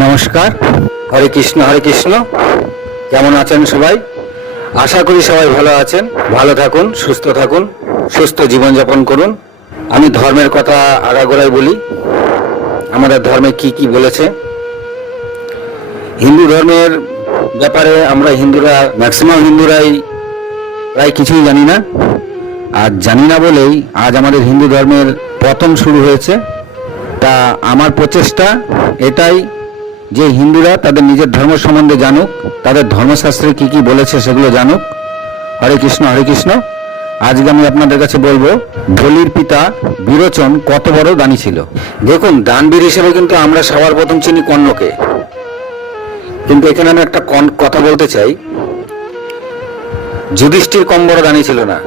নমস্কার। হরে কৃষ্ণ হরে কৃষ্ণ। কেমন আছেন সবাই? আশা করি সবাই ভালো আছেন। ভালো থাকুন, সুস্থ থাকুন, সুস্থ জীবনযাপন করুন। আমি ধর্মের কথা আগাগোড়াই বলি। আমাদের ধর্মে কি কি বলেছে। হিন্দু ধর্মের ব্যাপারে আমরা হিন্দুরা, ম্যাক্সিমাম হিন্দুরাই প্রায় কিছুই জানি না। আর জানি না বলেই আজ আমাদের হিন্দু ধর্মের পতন শুরু হয়েছে। তা আমার প্রচেষ্টা এটাই যে হিন্দুরা তাদের নিজের ধর্ম সম্বন্ধে জানুক, তাদের ধর্মশাস্ত্রে কি কি বলেছে সেগুলো জানুক। হরে কৃষ্ণ হরে কৃষ্ণ। আজকে আমি আপনাদের কাছে বলবো বলির পিতা বিরোচন কত বড় দানী ছিল। দেখুন, দানবীর হিসেবে কিন্তু আমরা সবার প্রথম চিনি কর্ণকে, কিন্তু এখানে আমি একটা কথা বলতে চাই। যুধিষ্ঠির কম বড় দানী ছিল না।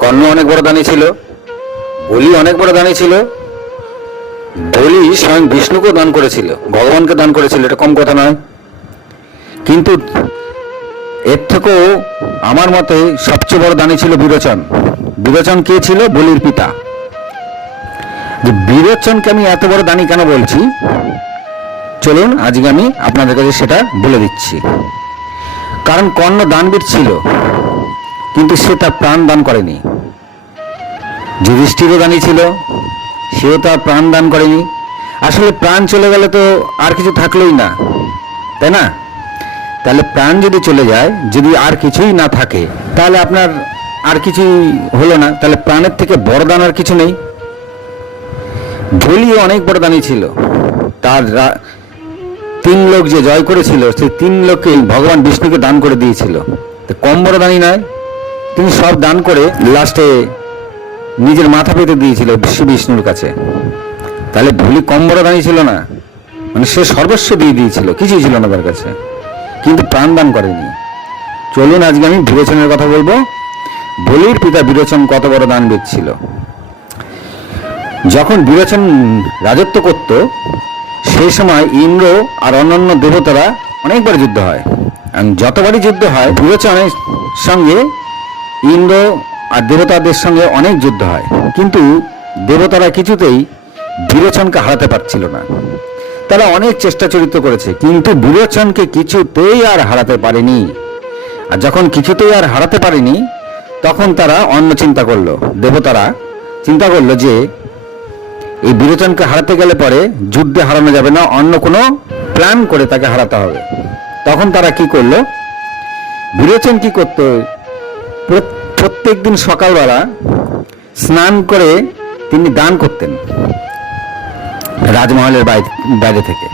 কর্ণ অনেক বড় দানী ছিল, বলি অনেক বড় দানী ছিল। বলি স্বয়ং বিষ্ণুকেও দান করেছিল, ভগবানকে দান করেছিল, এটা কম কথা নয়। কিন্তু এর থেকেও আমার মতে সবচেয়ে বড় দানী ছিল বিরোচন। বিরোচন কে ছিল? বলির পিতা। বিরোচনকে আমি এত বড় দানী কেন বলছি, চলুন আজকে আমি আপনাদের কাছে সেটা বলে দিচ্ছি। কারণ কর্ণ দানবীর ছিল, কিন্তু সে তার প্রাণ দান করেনি। যুধিষ্ঠিরও দানী ছিল, সেও তার প্রাণ দান করেনি। আসলে প্রাণ চলে গেলে তো আর কিছু থাকলোই না, তাই না? তাহলে প্রাণ যদি চলে যায়, যদি আর কিছুই না থাকে, তাহলে আপনার আর কিছুই হলো না। তাহলে প্রাণের থেকে বড় দান আর কিছু নেই। বলিও অনেক বড় দানী ছিল। তার 3 লোক যে জয় করেছিল, সেই 3 লোককে ভগবান বিষ্ণুকে দান করে দিয়েছিল। তো কম বড় দানী নয়। তিনি সব দান করে লাস্টে নিজের মাথা পেতে দিয়েছিল বিষ্ণুর কাছে। তাহলে বলি কম বড় দানী ছিল না, মানে সে সর্বস্ব দিয়ে দিয়েছিল, কিছুই ছিল না তার কাছে, কিন্তু প্রাণ দান করেনি। চলুন আজকে আমি বিরোচনের কথা বলবো। বলির পিতা বিরোচন কত বড় দানবীর ছিল। যখন বিরোচন রাজত্ব করত, সেই সময় ইন্দ্র আর অন্যান্য দেবতারা অনেকবার যুদ্ধ হয়। যতবারই যুদ্ধ হয়, বিরোচনের সঙ্গে ইন্দ্র আর দেবতাদের সঙ্গে অনেক যুদ্ধ হয়, কিন্তু দেবতারা কিছুতেই বিরোচনকে হারাতে পারছিল না। তারা অনেক চেষ্টা চরিত করেছে, কিন্তু বিরোচনকে কিছুতেই আর হারাতে পারেনি। আর যখন কিছুতেই আর হারাতে পারেনি, তখন তারা অন্য চিন্তা করলো। দেবতারা চিন্তা করলো যে এই বিরোচনকে হারাতে গেলে পরে যুদ্ধে হারানো যাবে না, অন্য কোনো প্ল্যান করে তাকে হারাতে হবে। তখন তারা কি করলো? বিরোচন কি করতো? প্রত্যেক দিন সকালবেলা স্নান করে তিনি দান করতেন রাজমহলের বাইরে থেকে।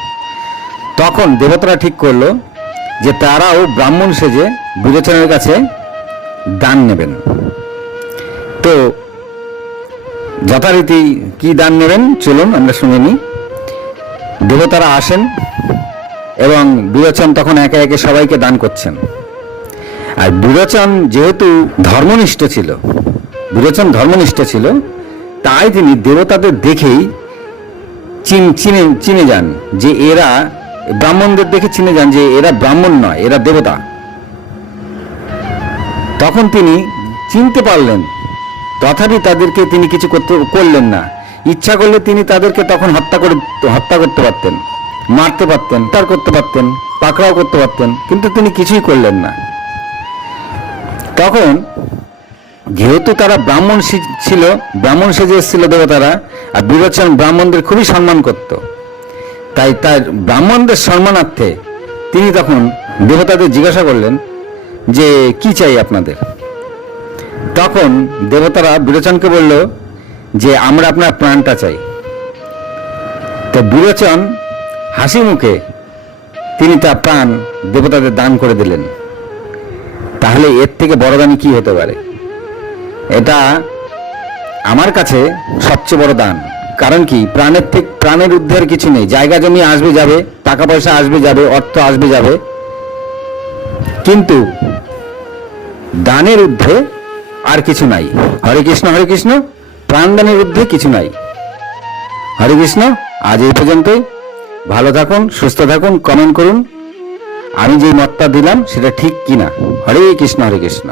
তখন দেবতারা ঠিক করলো যে তারাও ব্রাহ্মণ সেজে বিরোচনের কাছে দান নেবেন। তো যথারীতি কি দান নেবেন, চলুন আমরা শুনে নিই। দেবতারা আসেন এবং বিরোচন তখন একে একে সবাইকে দান করছেন। আর বিরোচন যেহেতু ধর্মনিষ্ঠ ছিল, তাই তিনি দেবতাদের দেখেই চিনে যান যে এরা, ব্রাহ্মণদের দেখে চিনে যান যে এরা ব্রাহ্মণ নয়, এরা দেবতা। তখন তিনি চিনতে পারলেন, তথাপি তাদেরকে তিনি কিছু করলেন না। ইচ্ছা করলে তিনি তাদেরকে তখন হত্যা করতে পারতেন, মারতে পারতেন, তার করতে পারতেন, পাকড়াও করতে পারতেন, কিন্তু তিনি কিছুই করলেন না। তখন যেহেতু তারা ব্রাহ্মণ সেজে এসেছিল দেবতারা, আর বিরোচন ব্রাহ্মণদের খুবই সম্মান করত, তাই তার ব্রাহ্মণদের সম্মানার্থে তিনি তখন দেবতাদের জিজ্ঞাসা করলেন যে কি চাই আপনাদের। তখন দেবতারা বিরোচনকে বলল যে আমরা আপনার প্রাণটা চাই। তো বিরোচন হাসি মুখে তিনি তার প্রাণ দেবতাদের দান করে দিলেন। তাহলে এর থেকে বড় দানি কি হতে পারে? এটা আমার কাছে সবচেয়ে বড় দান। কারণ কি, প্রাণের ঊর্ধ্বে আর কিছু নেই। জায়গা জমি আসবে যাবে, টাকা পয়সা আসবে যাবে, অর্থ আসবে যাবে, কিন্তু দানের ঊর্ধ্বে আর কিছু নাই। হরে কৃষ্ণ হরে কৃষ্ণ। প্রাণদানের ঊর্ধ্বে কিছু নাই। হরে কৃষ্ণ। আজ এই পর্যন্তই। ভালো থাকুন, সুস্থ থাকুন, কমেন্ট করুন আমি যে মতটা দিলাম সেটা ঠিক কিনা। হরে কৃষ্ণ হরে কৃষ্ণ।